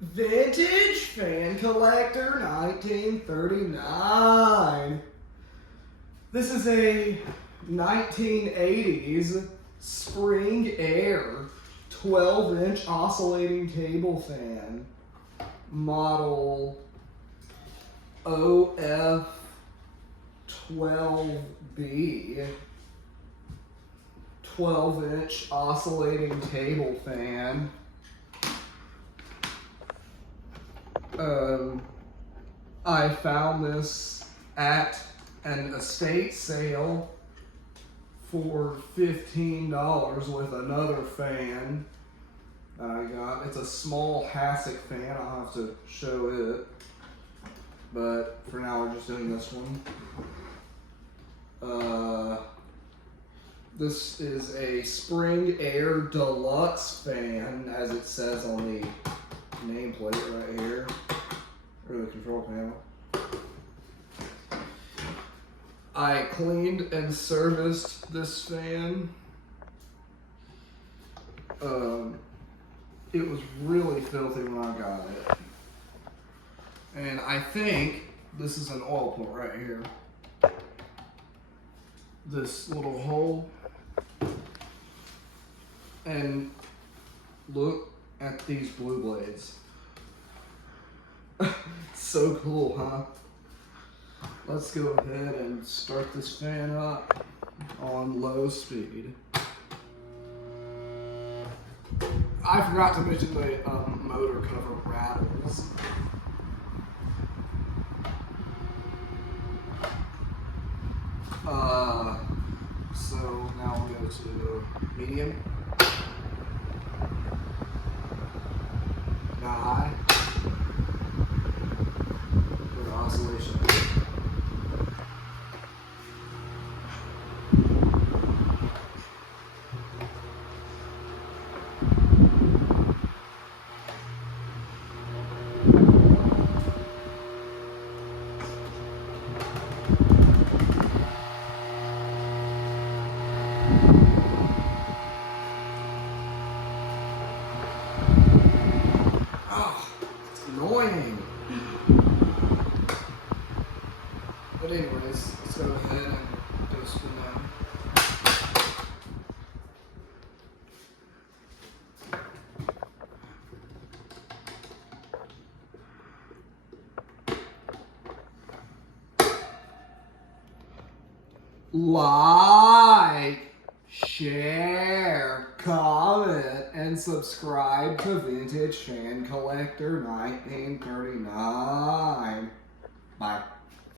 Vintage Fan Collector 1939. This is a 1980s spring air 12-inch oscillating table fan. Model OF12B. 12-inch oscillating table fan. I found this at an estate sale for $15 with another fan I got. It's a small Hasek fan. I'll have to show it, but for now we're just doing this one. This is a Spring Air Deluxe fan, as it says on the nameplate right here, or the control panel. I cleaned and serviced this fan. It was really filthy when I got it. And I think this is an oil port right here. This little hole. And look at these blue blades. So cool, huh? Let's go ahead and start this fan up on low speed. I forgot to mention the motor cover rattles. So now we'll go to medium. Now high. For the oscillation. Annoying. But anyways, let's go ahead and do a spin down. Like, share, comment, and subscribe to Vintage Fan Collector 1939.